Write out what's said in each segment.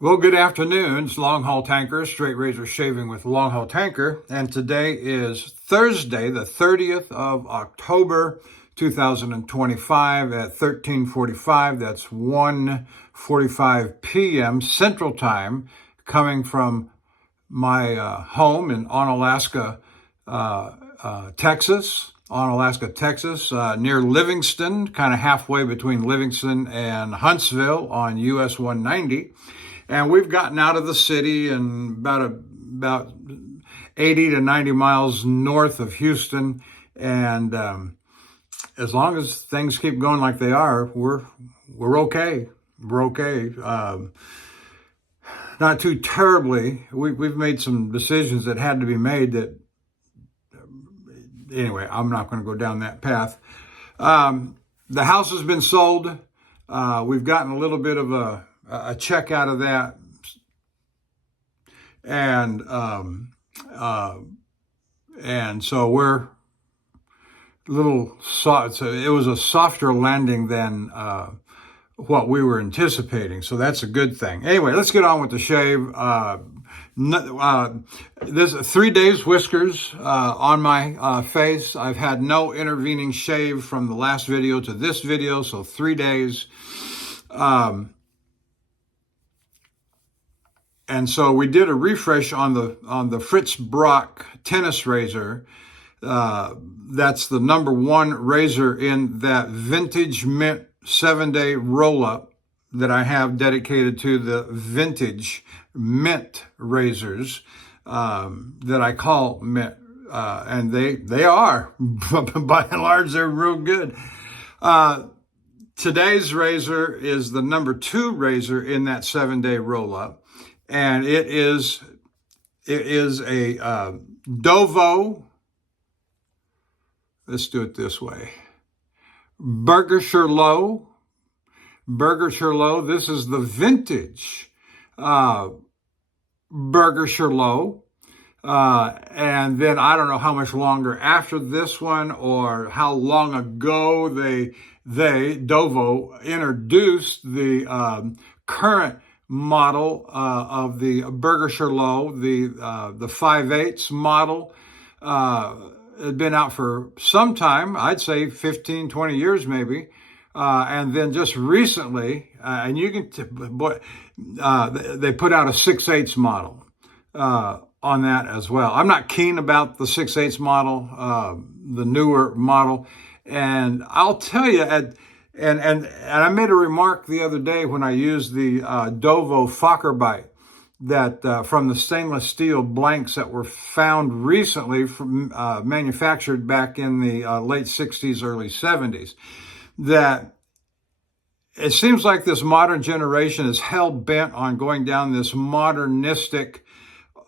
Well, good afternoon. It's Longhaultanker, straight razor shaving with Longhaultanker, and today is Thursday, the 30th of October, 2025 at 13:45. That's 1:45 p.m. Central Time, coming from my home in Onalaska, Texas. Onalaska, Texas, near Livingston, kind of halfway between Livingston and Huntsville on US 190. And we've gotten out of the city and about 80 to 90 miles north of Houston. And as long as things keep going like they are, we're okay. We're okay. Not too terribly. We've made some decisions that had to be made that, anyway, I'm not going to go down that path. The house has been sold. We've gotten a little bit of a check out of that, and so we're a little soft. So it was a softer landing than what we were anticipating, so that's a good thing. Anyway, let's get on with the shave. There's 3 days whiskers on my face. I've had no intervening shave from the last video to this video, so 3 days. And so we did a refresh on the Fritz Brock tennis razor. That's the number one razor in that vintage mint 7-day roll-up that I have dedicated to the vintage mint razors that I call mint. And they are, by and large, they're real good. Today's razor is the number 2 razor in that 7-day roll-up. And it is a Dovo. Let's do it this way. Burgershire Low. This is the vintage Burgershire Low. And then I don't know how much longer after this one or how long ago they Dovo introduced the current model of the Burgershire Low, the 5/8 model. It had been out for some time, I'd say 15, 20 years maybe. And then just recently, and you can, they put out a 6/8 model on that as well. I'm not keen about the 6/8 model, the newer model. And I'll tell you, and I made a remark the other day when I used the Dovo Fokker bite that from the stainless steel blanks that were found recently from manufactured back in the late 60s, early 70s, that it seems like this modern generation is hell-bent on going down this modernistic,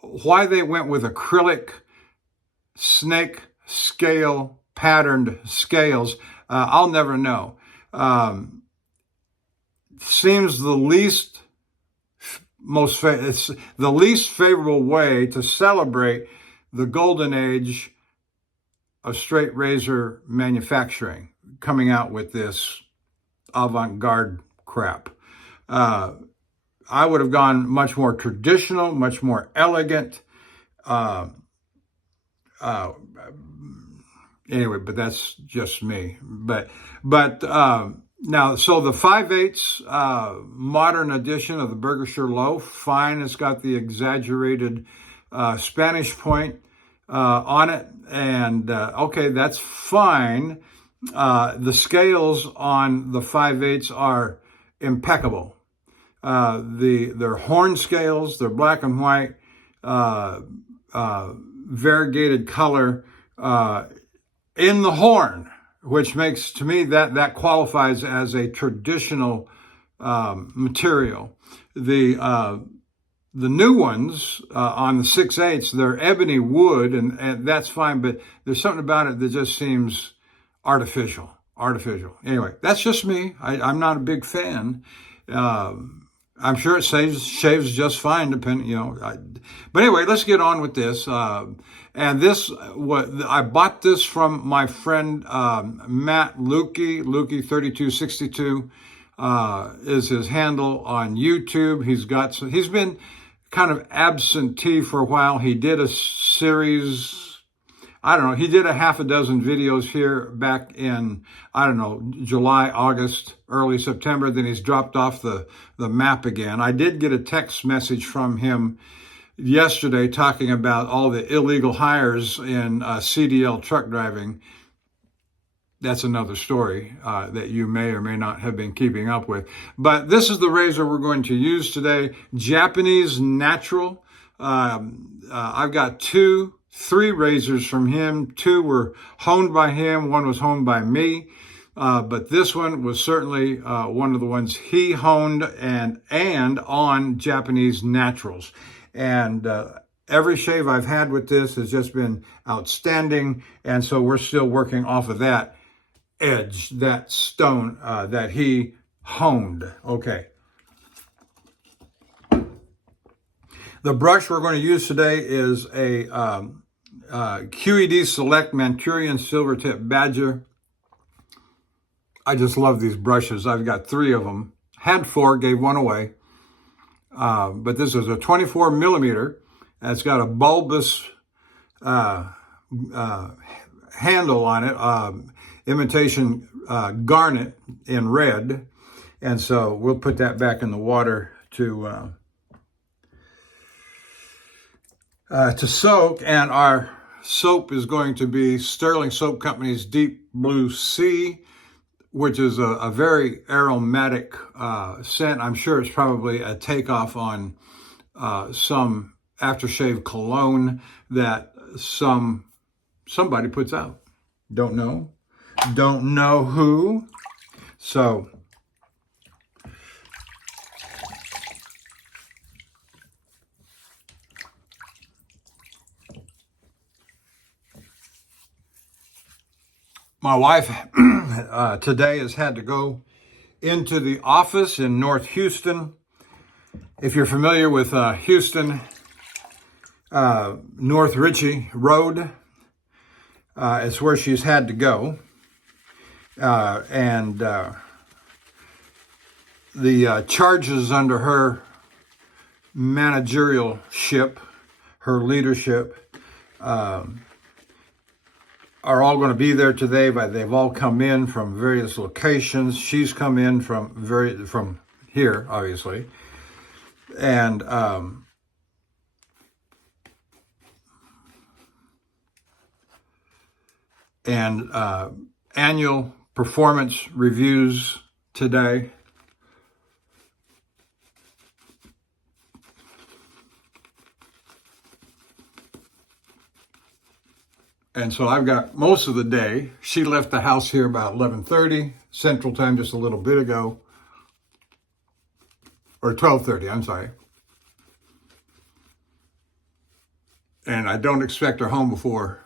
why they went with acrylic snake scale patterned scales, I'll never know. Seems it's the least favorable way to celebrate the golden age of straight razor manufacturing, coming out with this avant-garde crap. I would have gone much more traditional, much more elegant. Anyway, but that's just me. But now, so the 5/8 modern edition of the Burgershire Low, fine. It's got the exaggerated Spanish point on it, and okay, that's fine. The scales on the 5/8 are impeccable. They're horn scales. They're black and white, variegated color in the horn, which makes, to me, that qualifies as a traditional material. The new ones on the 6/8, they're ebony wood, and that's fine, but there's something about it that just seems artificial. Anyway, that's just me. I'm not a big fan. I'm sure it shaves just fine, depending, but anyway, let's get on with this. And I bought this from my friend Matt Lukey 3262. is his handle on YouTube. He's been kind of absentee for a while. He did a series, I don't know, he did a half a dozen videos here back in, I don't know, July, August, early September. Then he's dropped off the map again. I did get a text message from him yesterday talking about all the illegal hires in CDL truck driving. That's another story that you may or may not have been keeping up with. But this is the razor we're going to use today. Japanese natural. I've got three razors from him. Two were honed by him. One was honed by me. But this one was certainly one of the ones he honed and on Japanese naturals. And every shave I've had with this has just been outstanding. And so we're still working off of that edge, that stone that he honed. Okay. The brush we're going to use today is a QED Select Manchurian Silvertip Badger. I just love these brushes. I've got 3 of them. Had 4, gave 1 away. But this is a 24 millimeter. It's got a bulbous handle on it, imitation garnet in red. And so we'll put that back in the water to soak. And our soap is going to be Sterling Soap Company's Deep Blue Sea, which is a very aromatic scent. I'm sure it's probably a takeoff on some aftershave cologne that somebody puts out. Don't know who. So my wife today has had to go into the office in North Houston. If you're familiar with Houston, North Ritchie Road, it's where she's had to go. And the charges under her managerialship, her leadership, are all going to be there today. But they've all come in from various locations. She's come in from here, obviously, and annual performance reviews today. And so I've got most of the day. She left the house here about 11:30 Central Time just a little bit ago. Or 12:30, I'm sorry. And I don't expect her home before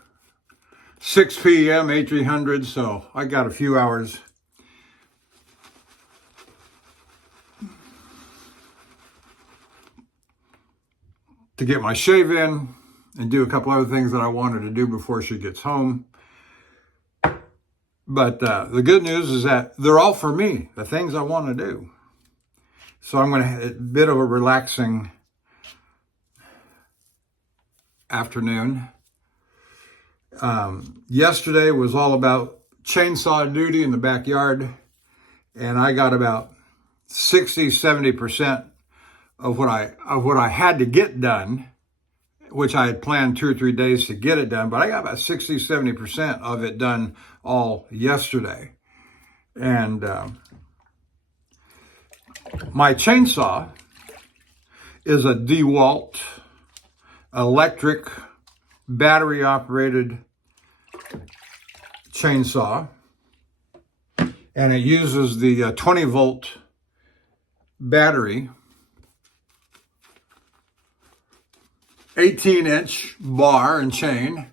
6 p.m., 300, so I got a few hours to get my shave in and do a couple other things that I wanted to do before she gets home. But the good news is that they're all for me, the things I want to do. So I'm going to have a bit of a relaxing afternoon. Yesterday was all about chainsaw duty in the backyard, and I got about 60-70% of what I had to get done, which I had planned 2 or 3 days to get it done, but I got about 60-70% of it done all yesterday. And my chainsaw is a DeWalt electric battery operated chainsaw, and it uses the 20 volt battery, 18-inch bar and chain,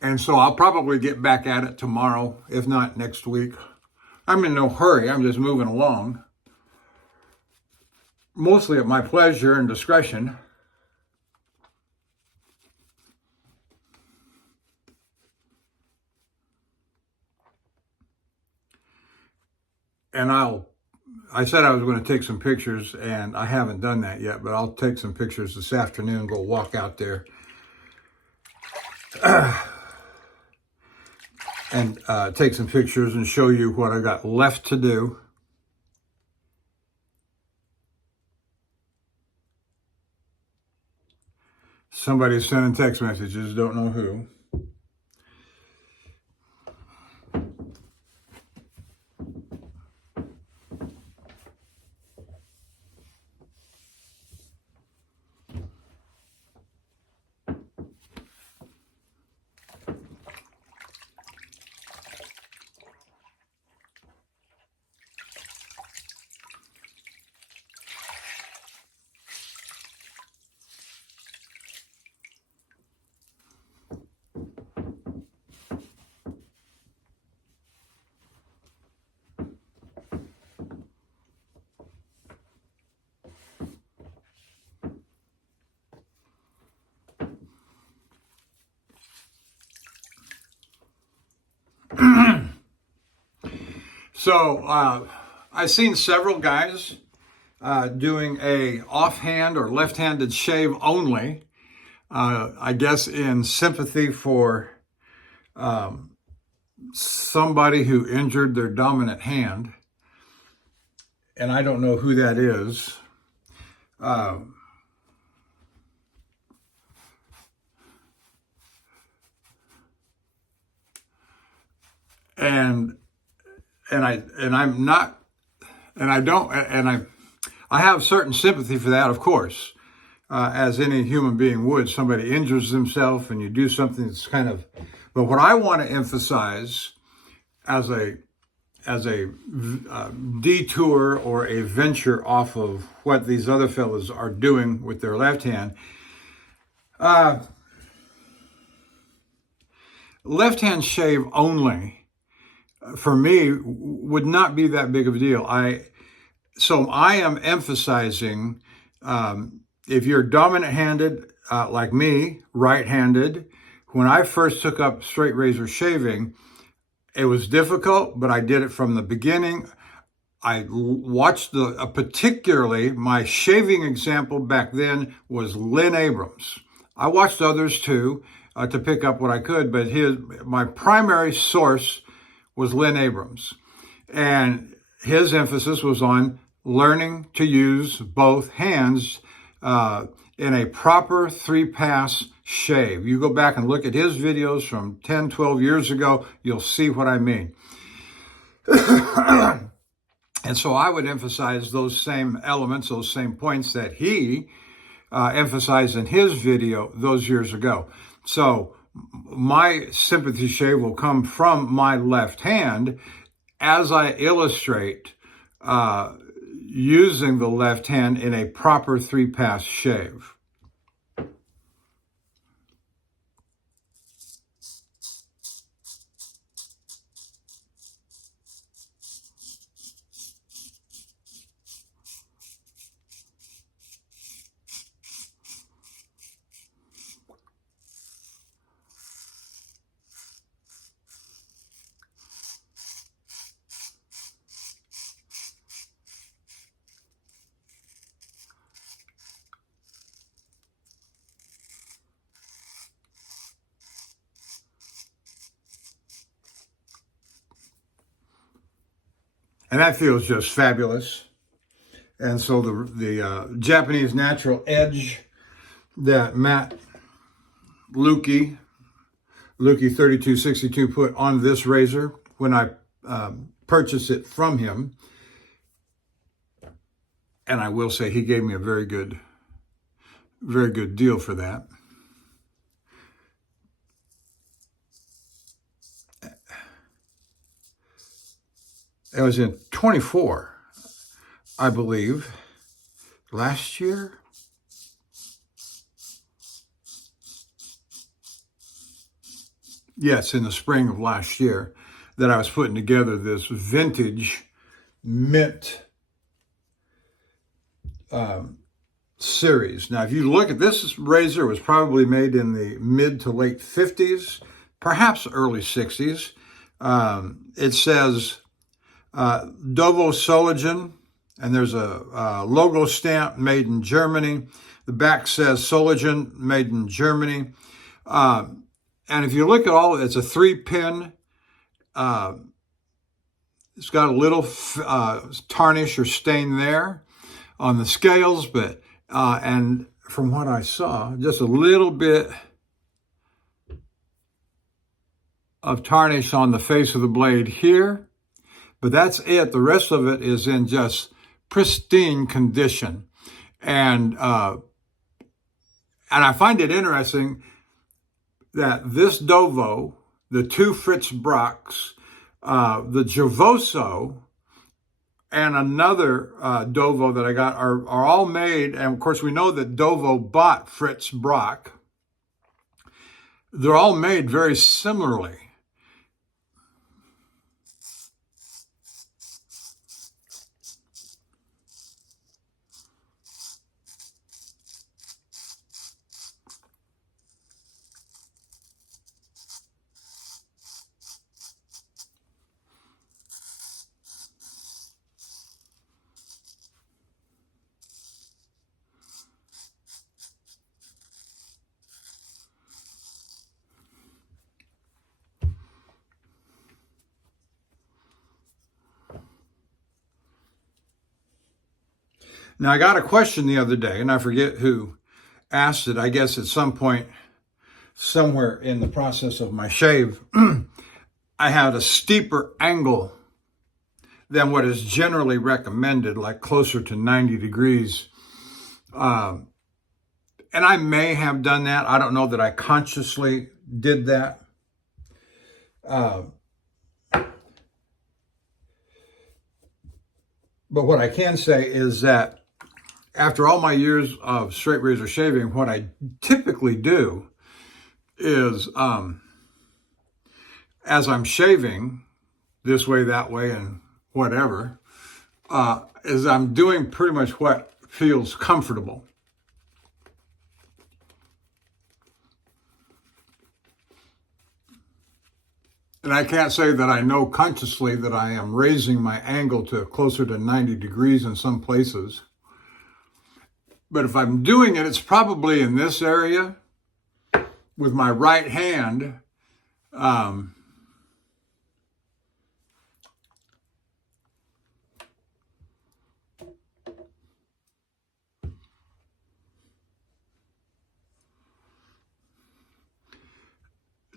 and so I'll probably get back at it tomorrow, if not next week. I'm in no hurry. I'm just moving along. mostly at my pleasure and discretion. And I said I was going to take some pictures, and I haven't done that yet, but I'll take some pictures this afternoon, go walk out there, and take some pictures and show you what I got left to do. Somebody's sending text messages, don't know who. So I've seen several guys doing a offhand or left-handed shave only, I guess in sympathy for somebody who injured their dominant hand. And I don't know who that is. I have certain sympathy for that, of course, as any human being would. Somebody injures themselves and you do something that's kind of, but what I want to emphasize as a detour or a venture off of what these other fellas are doing with their left hand, left hand shave only, for me, would not be that big of a deal. So I am emphasizing, if you're dominant-handed, like me, right-handed, when I first took up straight razor shaving, it was difficult, but I did it from the beginning. I watched particularly my shaving example back then was Lynn Abrams. I watched others too, to pick up what I could, but my primary source was Lynn Abrams. And his emphasis was on learning to use both hands in a proper 3-pass shave. You go back and look at his videos from 10, 12 years ago, you'll see what I mean. And so I would emphasize those same elements, those same points that he emphasized in his video those years ago. So my sympathy shave will come from my left hand as I illustrate using the left hand in a proper 3-pass shave. And that feels just fabulous. And so the Japanese natural edge that Matt Lukey 3262 put on this razor when I purchased it from him, and I will say he gave me a very good deal for that. It was in 24, I believe, last year. Yes, in the spring of last year, that I was putting together this vintage mint series. Now, if you look at this razor, it was probably made in the mid to late 50s, perhaps early 60s. It says Dovo Solagen, and there's a logo stamp made in Germany. The back says Solagen, made in Germany. And if you look at all, it's a 3-pin. It's got a little tarnish or stain there on the scales, but and from what I saw, just a little bit of tarnish on the face of the blade here, but that's it. The rest of it is in just pristine condition. And I find it interesting that this Dovo, the two Fritz Brocks, the Javoso, and another Dovo that I got are all made, and of course we know that Dovo bought Fritz Brock. They're all made very similarly. Now, I got a question the other day, and I forget who asked it. I guess at some point, somewhere in the process of my shave, I had a steeper angle than what is generally recommended, like closer to 90 degrees. And I may have done that. I don't know that I consciously did that. But what I can say is that after all my years of straight razor shaving, what I typically do is, as I'm shaving this way, that way, and whatever, is I'm doing pretty much what feels comfortable. And I can't say that I know consciously that I am raising my angle to closer to 90 degrees in some places. But if I'm doing it, it's probably in this area with my right hand.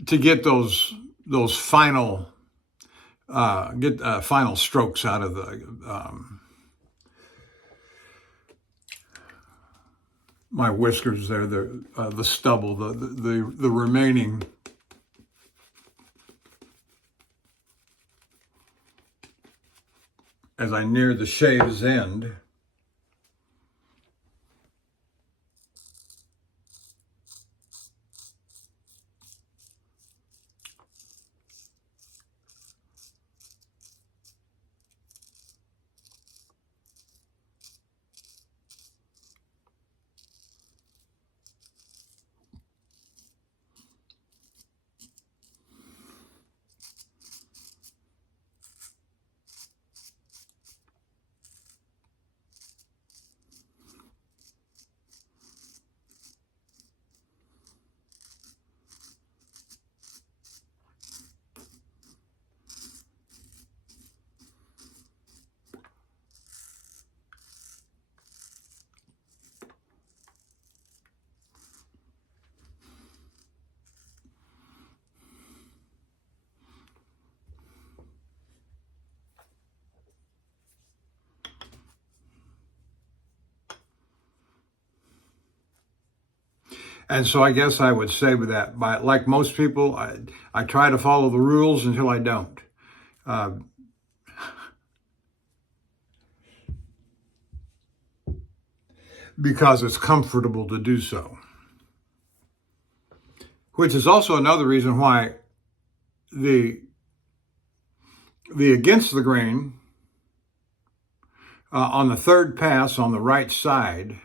To get those final final strokes out of the my whiskers there, the stubble, the remaining as I near the shave's end. And so I guess I would say with that, like most people, I try to follow the rules until I don't. Because it's comfortable to do so. Which is also another reason why the against the grain on the third pass on the right side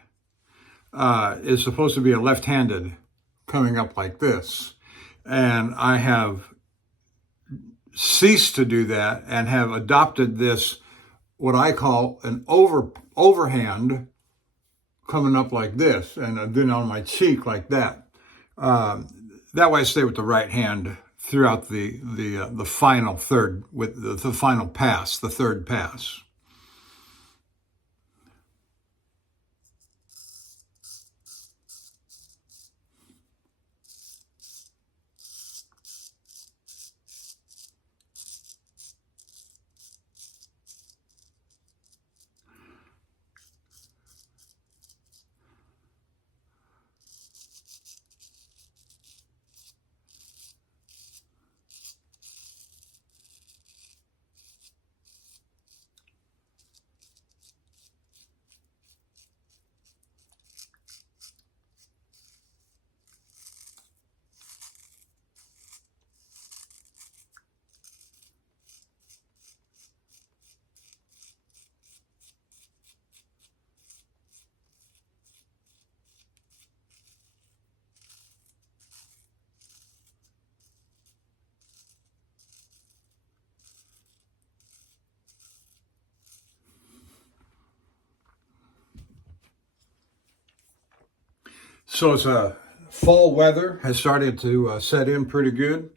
is supposed to be a left-handed coming up like this. And I have ceased to do that and have adopted this, what I call an overhand coming up like this, and then on my cheek like that. That way I stay with the right hand throughout the final third, with the final pass, the third pass. So it's fall weather has started to set in pretty good.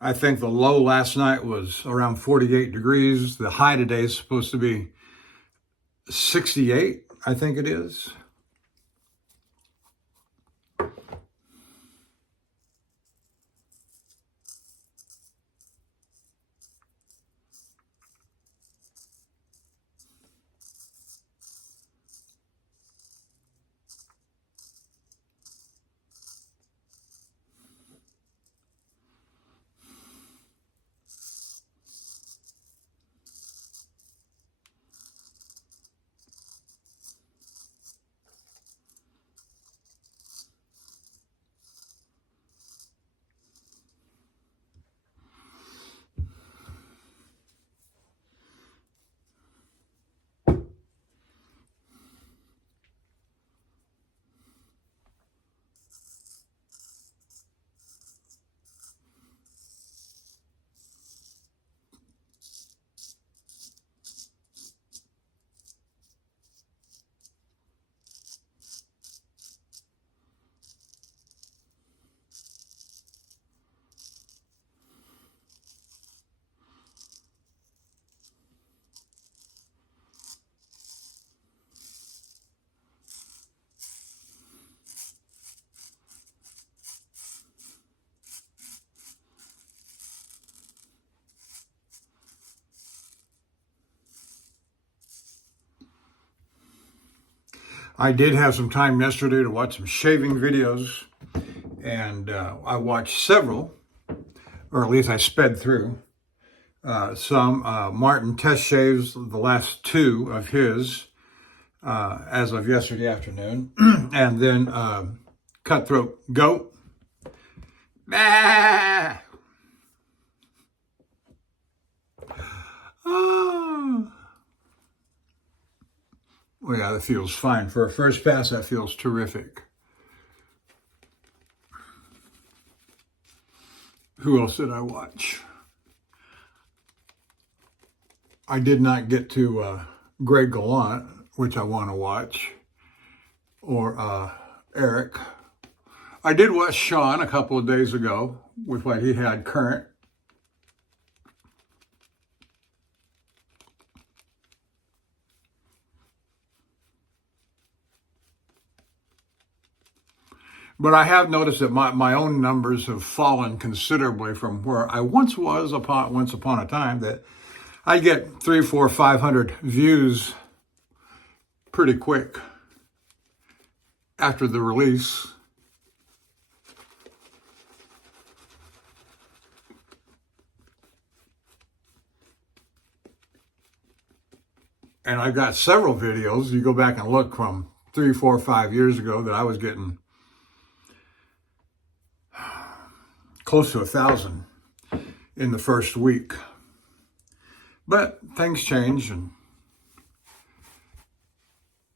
I think the low last night was around 48 degrees. The high today is supposed to be 68, I think it is. I did have some time yesterday to watch some shaving videos, and I watched several, or at least I sped through some. Martin test shaves, the last two of his, as of yesterday afternoon, and then Cutthroat Goat. Bah! Oh. Well, yeah, that feels fine. For a first pass, that feels terrific. Who else did I watch? I did not get to Greg Gallant, which I want to watch, or Eric. I did watch Sean a couple of days ago with what he had current. But I have noticed that my own numbers have fallen considerably from where I once was once upon a time, that I get 300, 400, 500 views pretty quick after the release. And I've got several videos, you go back and look from 3, 4, 5 years ago, that I was getting close to 1,000 in the first week. But things change, and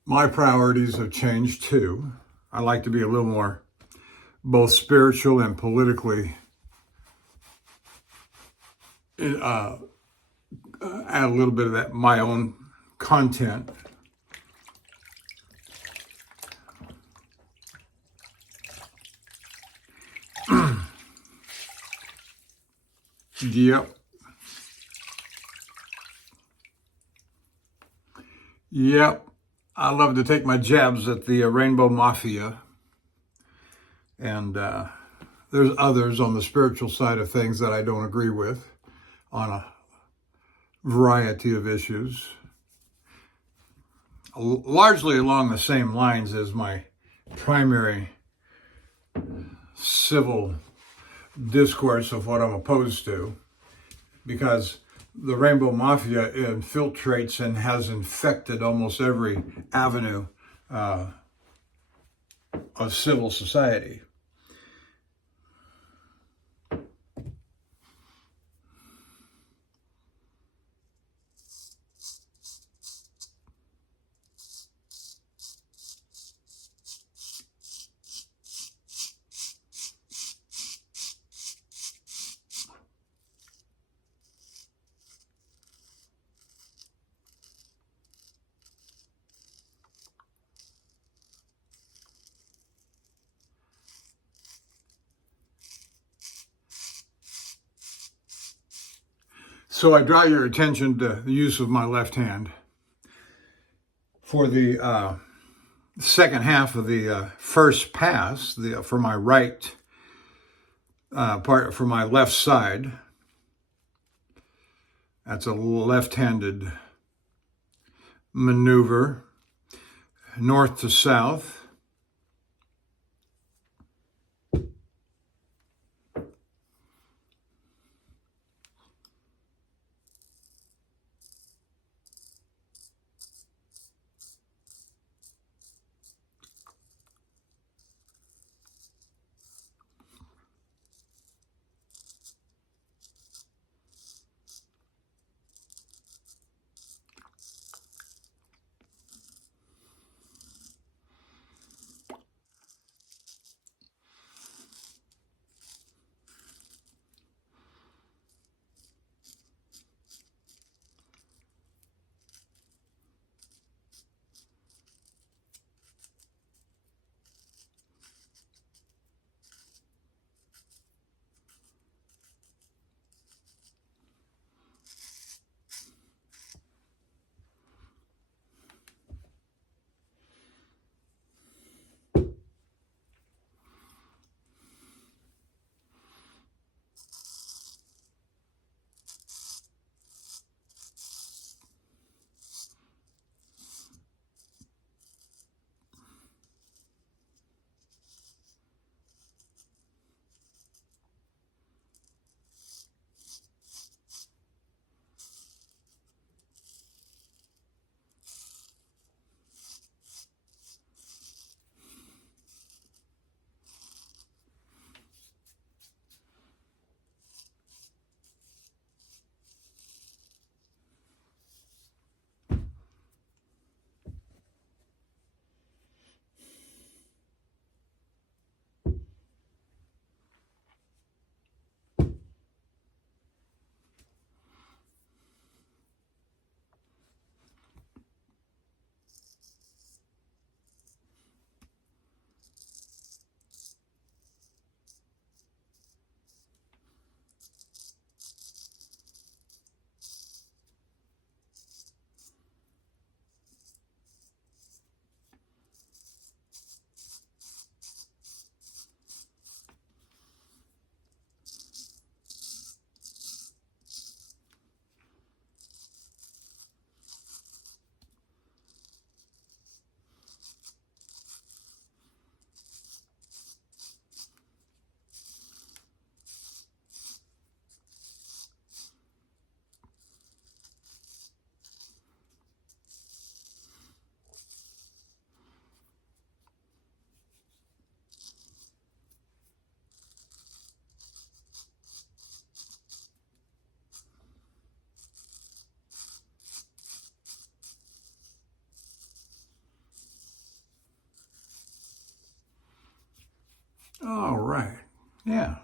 my priorities have changed too. I like to be a little more both spiritual and politically add a little bit of that my own content. Yep. Yep. I love to take my jabs at the Rainbow Mafia. And there's others on the spiritual side of things that I don't agree with on a variety of issues. Largely along the same lines as my primary civil discourse of what I'm opposed to, because the Rainbow Mafia infiltrates and has infected almost every avenue of civil society. So I draw your attention to the use of my left hand. For the second half of the first pass, for my right part, for my left side, that's a left-handed maneuver, north to south. All right. Yeah.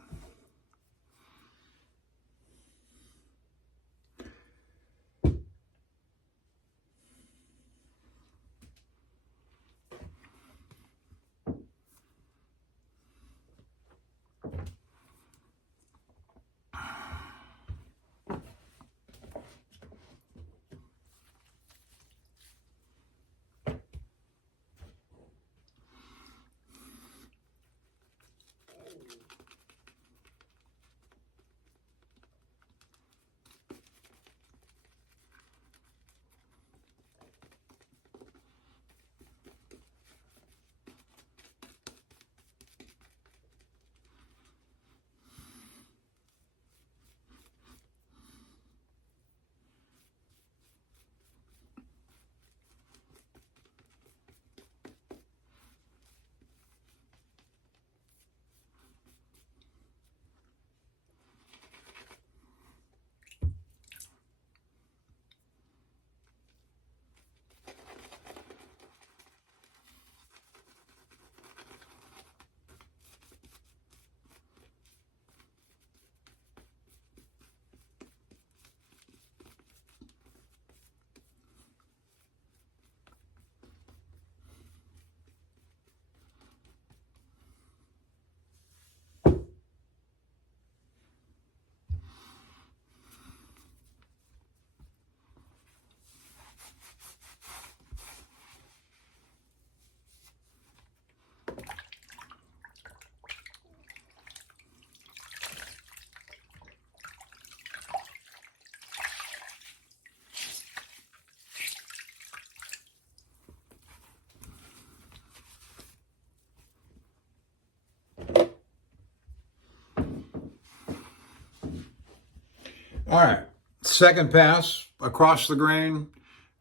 All right. Second pass across the grain.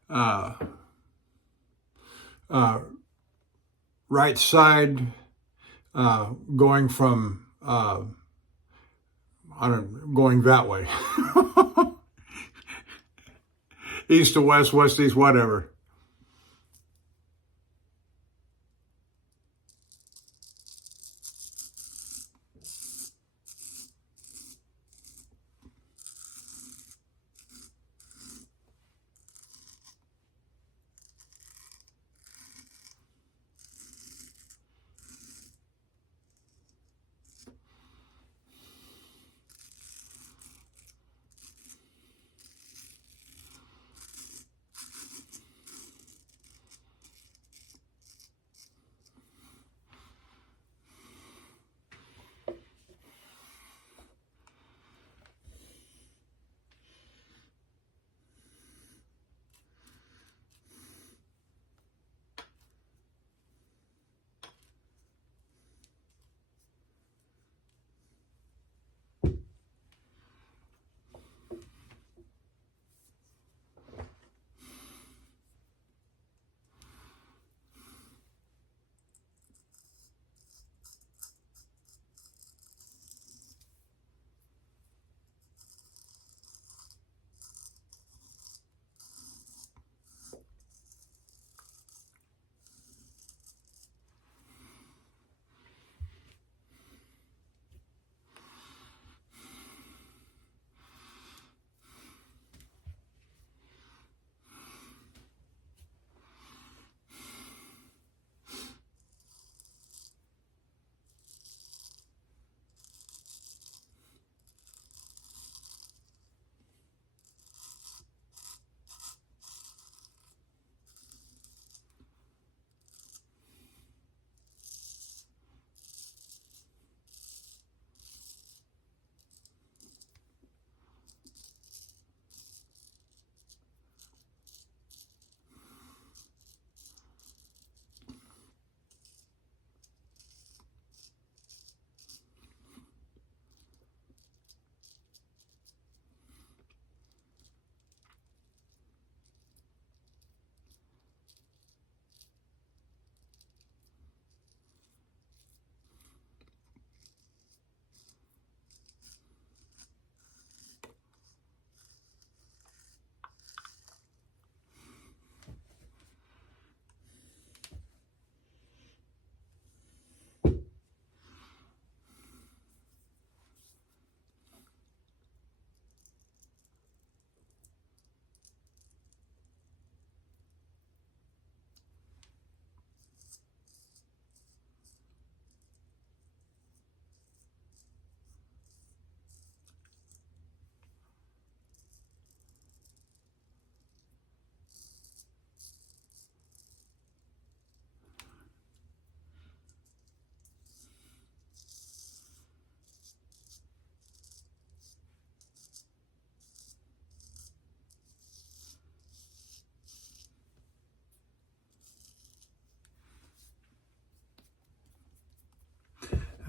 Uh, uh, right side going from going that way. East to west, west east, whatever.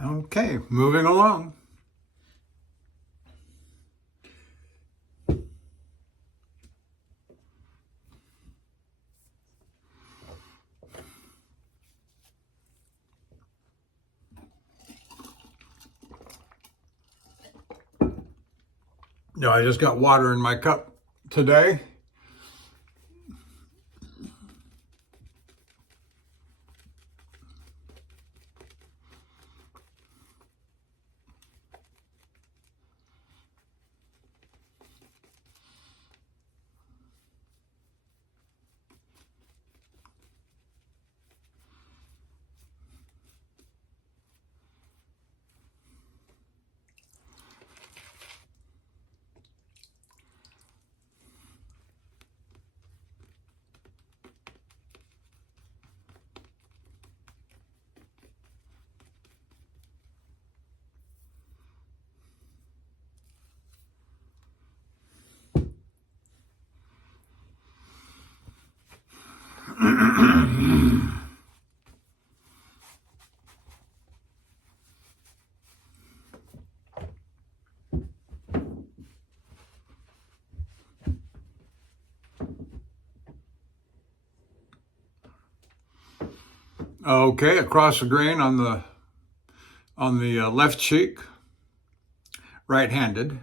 Okay, moving along. No, I just got water in my cup today. Okay, across the grain on the left cheek, right-handed.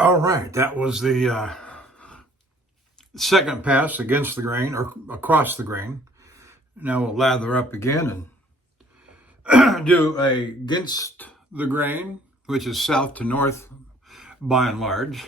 All right, that was the second pass against the grain or across the grain. Now we'll lather up again and do against the grain, which is south to north by and large.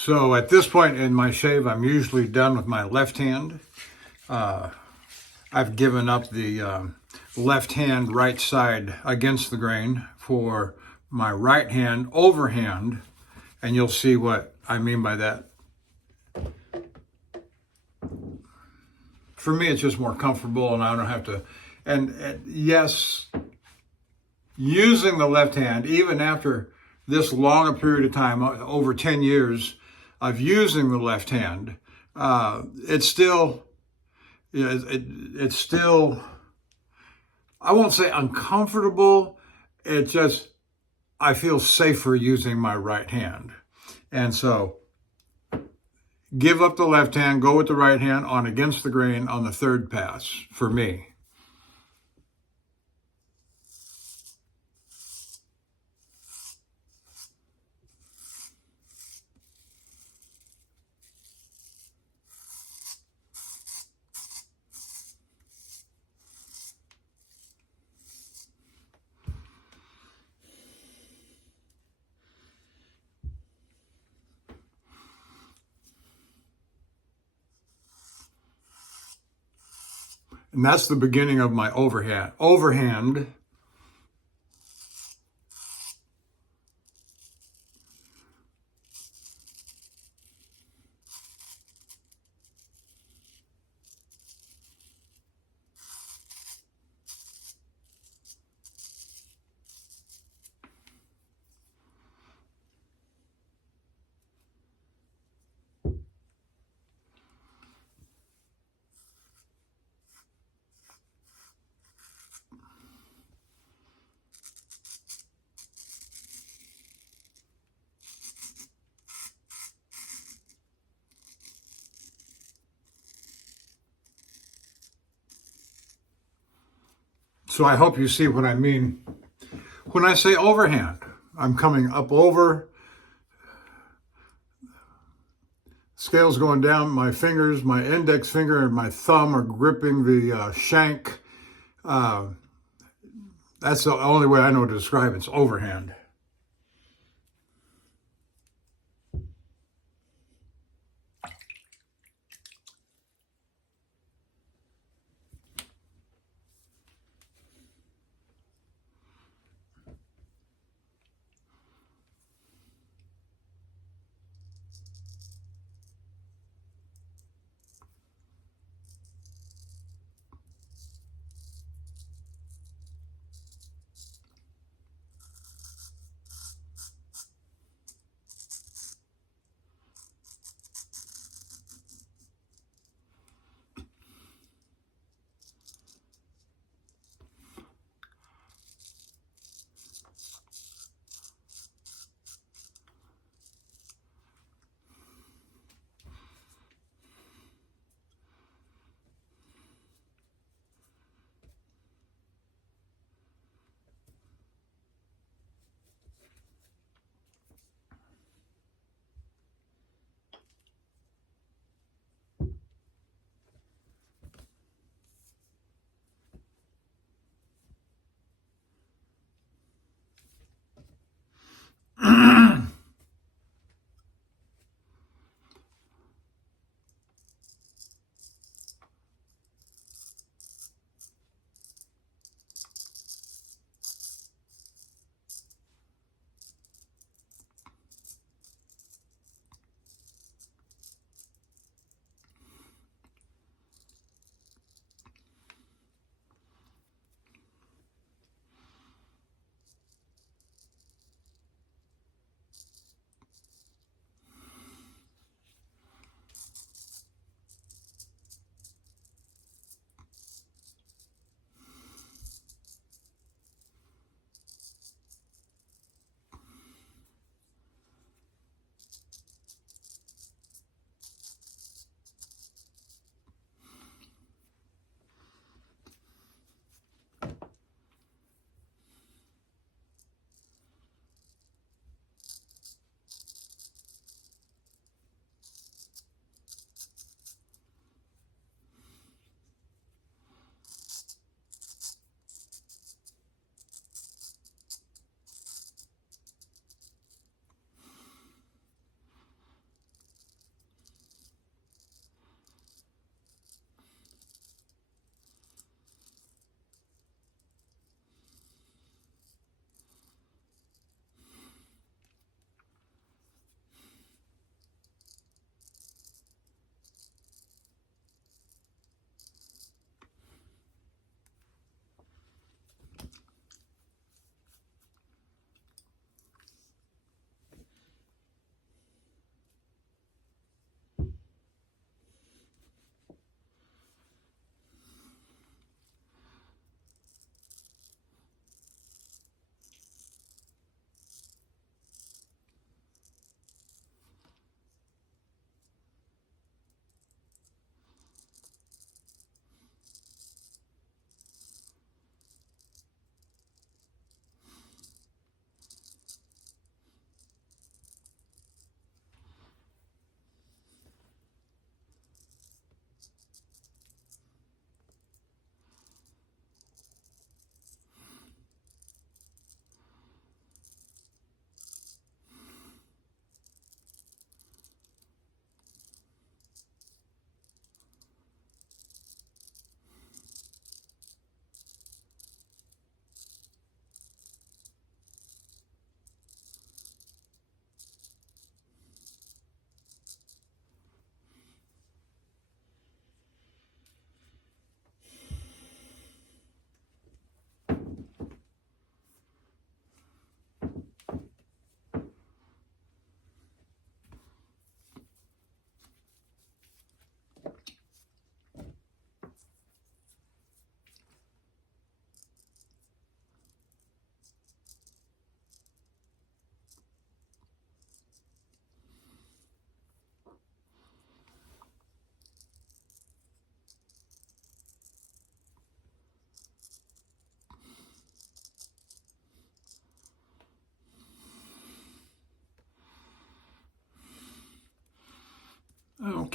So at this point in my shave, I'm usually done with my left hand. I've given up the left hand right side against the grain for my right hand overhand, and you'll see what I mean by that. For me, it's just more comfortable, and I don't have to. And yes, using the left hand, even after this long a period of time, over 10 years of using the left hand, it's still, it's still, I won't say uncomfortable. It just, I feel safer using my right hand. And so give up the left hand, go with the right hand on against the grain on the third pass for me. And that's the beginning of my overhand. Overhand. So I hope you see what I mean. When I say overhand, I'm coming up over, scales going down, my fingers, my index finger and my thumb are gripping the shank. That's the only way I know to describe it. It's overhand.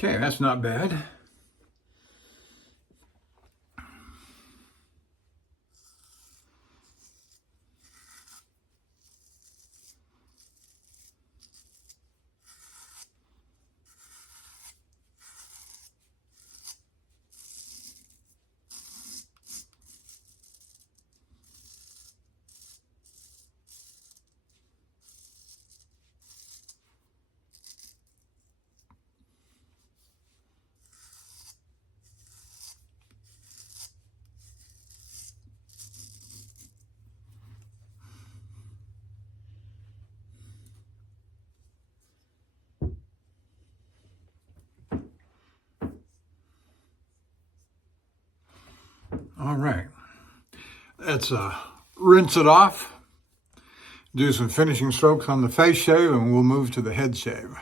Okay, that's not bad. All right, let's rinse it off, do some finishing strokes on the face shave, and we'll move to the head shave.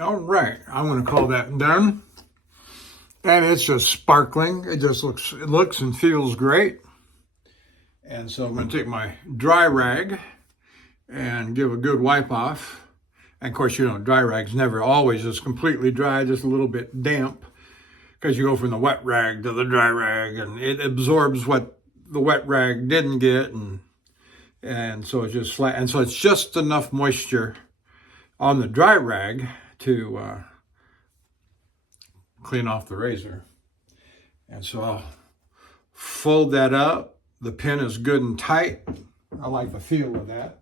All right, I'm going to call that done. And it's just sparkling. It looks and feels great. And so I'm going to take my dry rag and give a good wipe off. And of course, you know, dry rag's never always just completely dry, just a little bit damp, because you go from the wet rag to the dry rag, and it absorbs what the wet rag didn't get, and so it's just flat. And so it's just enough moisture on the dry rag to clean off the razor. And so I'll fold that up. The pin is good and tight. I like the feel of that.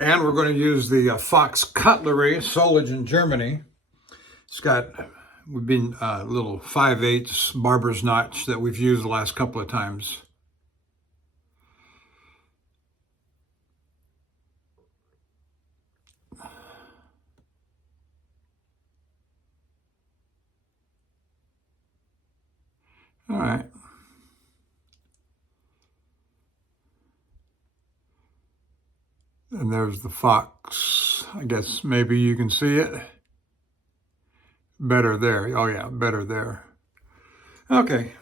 And we're going to use the Fox cutlery, Solage in Germany. It's got, we've been little 5/8 barber's notch that we've used the last couple of times. All right. And there's the Fox. I guess maybe you can see it. Better there. Oh yeah, better there. Okay.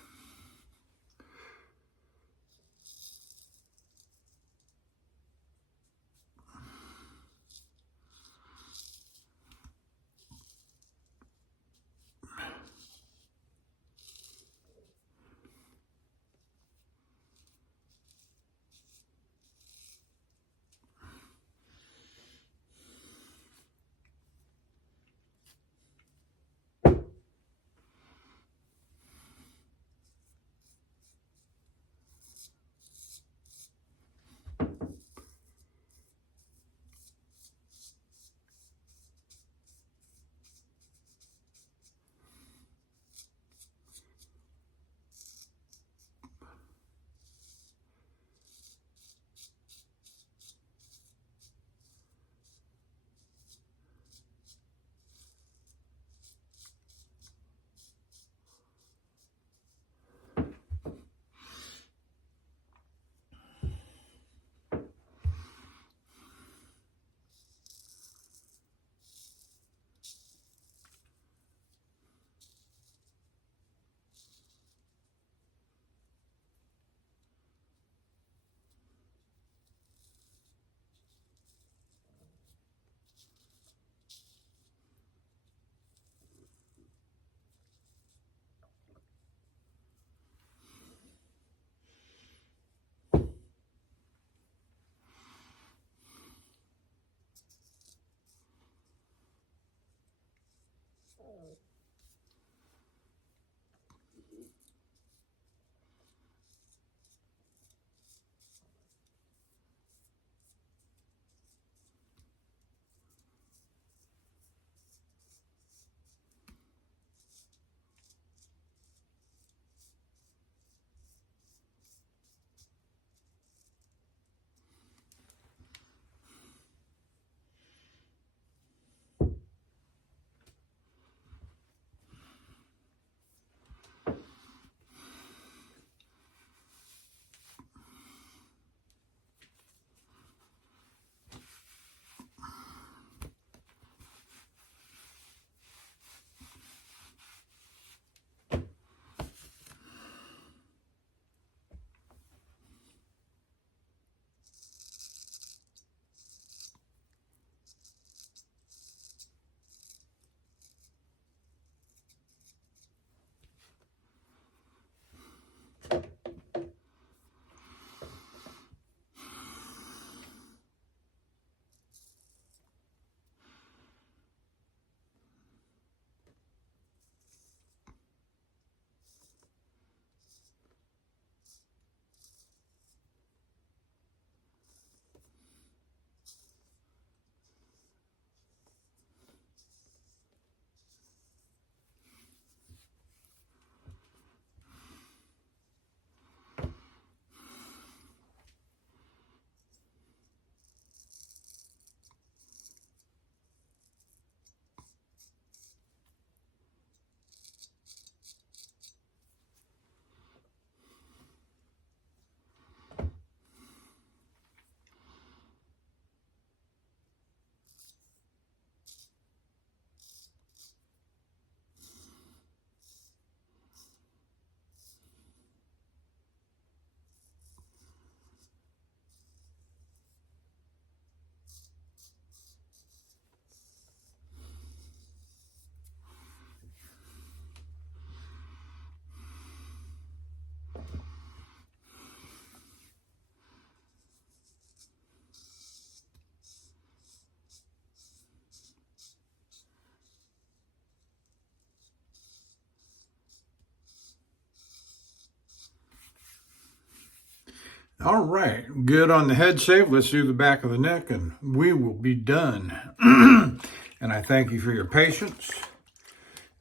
All right, good on the head shave. Let's do the back of the neck and we will be done. And I thank you for your patience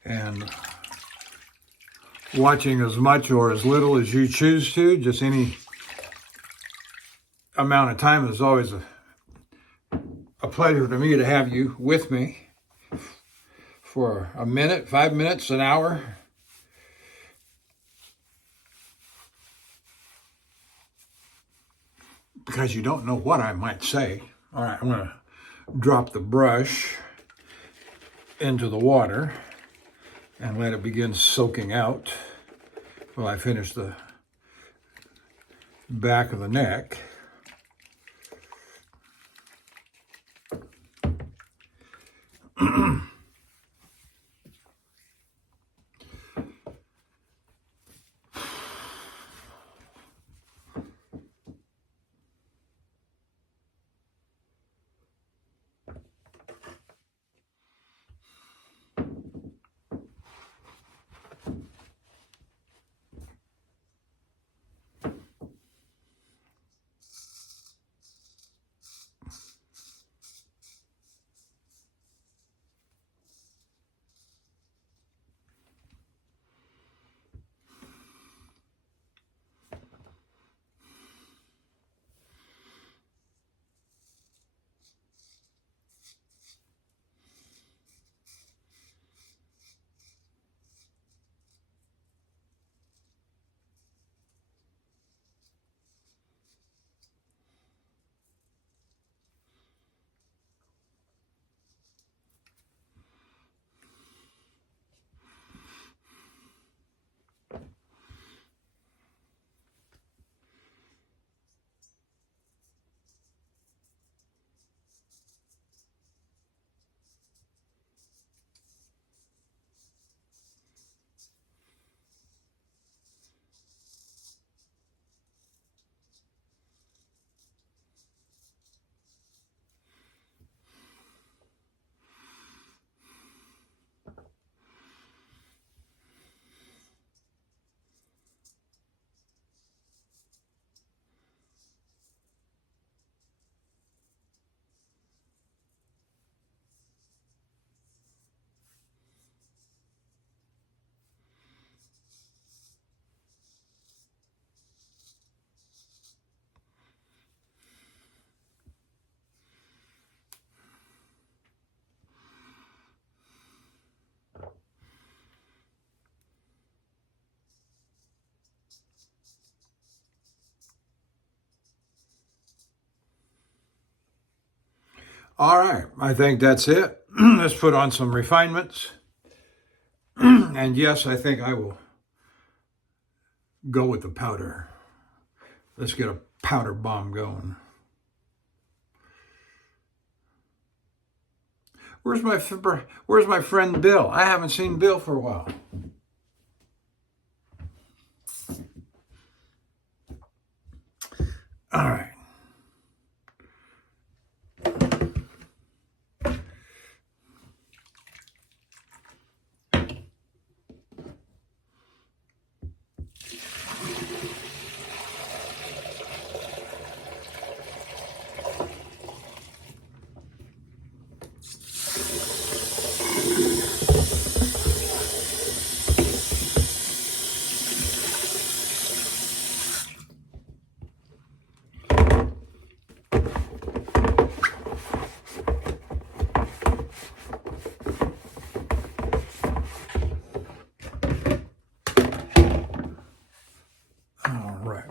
and watching as much or as little as you choose to. Just any amount of time is always a pleasure to me to have you with me for a minute, 5 minutes, an hour. Because you don't know what I might say. All right, I'm going to drop the brush into the water and let it begin soaking out while I finish the back of the neck. All right, I think that's it. Let's put on some refinements. And yes, I think I will go with the powder. Let's get a powder bomb going. Where's my friend Bill? I haven't seen Bill for a while. All right.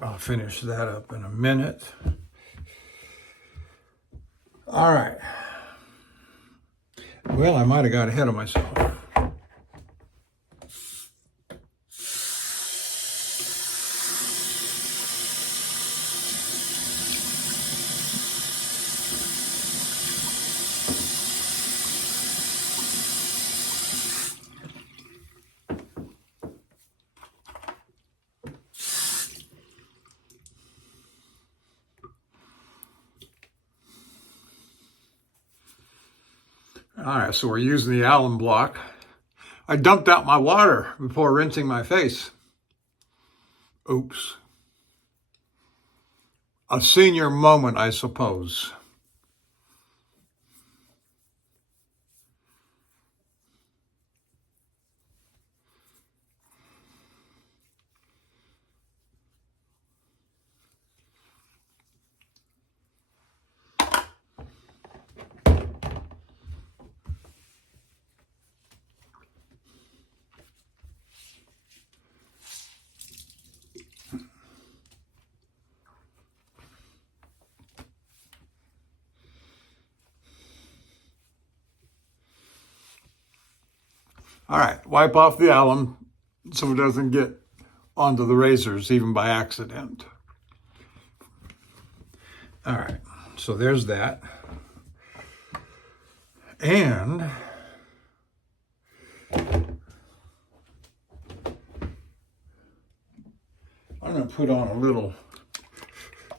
I'll finish that up in a minute. All right. Well, I might have got ahead of myself. All right, so we're using the alum block. I dumped out my water before rinsing my face. Oops. a senior moment, I suppose. All right, wipe off the alum so it doesn't get onto the razors even by accident. All right, so there's that. And I'm going to put on a little,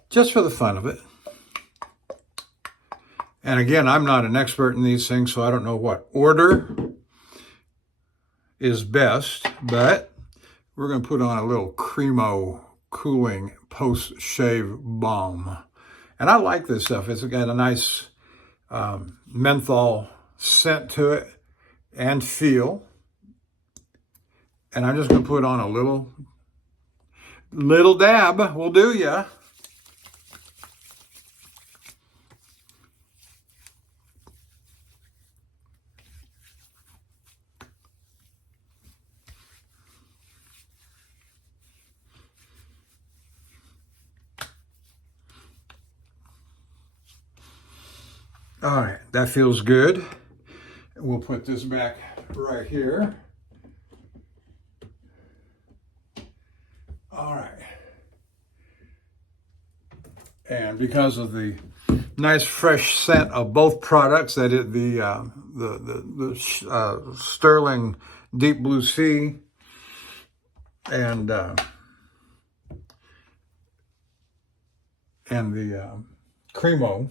just for the fun of it. And again, I'm not an expert in these things, so I don't know what order is best, but we're going to put on a little Cremo cooling post-shave balm. And I like this stuff. It's got a nice menthol scent to it and feel. And I'm just going to put on a little dab will do ya. All right, that feels good. We'll put this back right here. All right. And because of the nice fresh scent of both products, that is the Sterling Deep Blue Sea and the Cremo,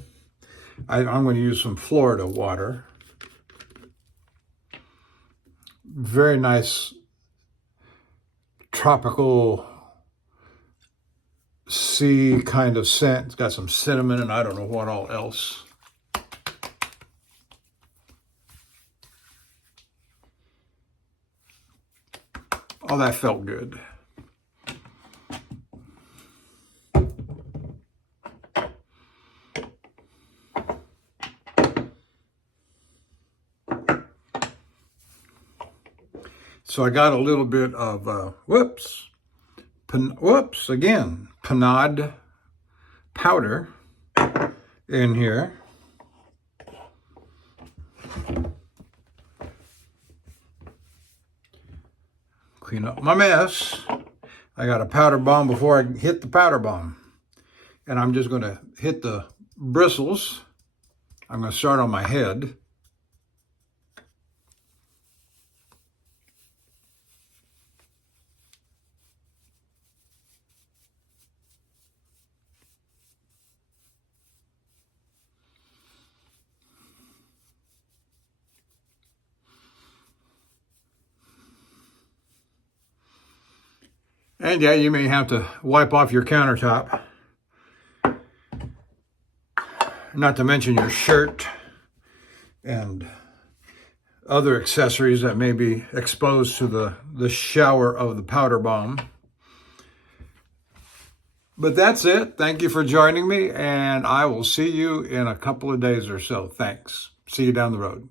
I'm going to use some Florida water. Very nice tropical sea kind of scent. It's got some cinnamon and I don't know what all else. Oh, that felt good. So I got a little bit of, panade powder in here. Clean up my mess. I got a powder bomb before I hit the powder bomb. And I'm just going to hit the bristles. I'm going to start on my head. And yeah, you may have to wipe off your countertop. Not to mention your shirt and other accessories that may be exposed to the shower of the powder bomb. But that's it. Thank you for joining me, and I will see you in a couple of days or so. Thanks. See you down the road.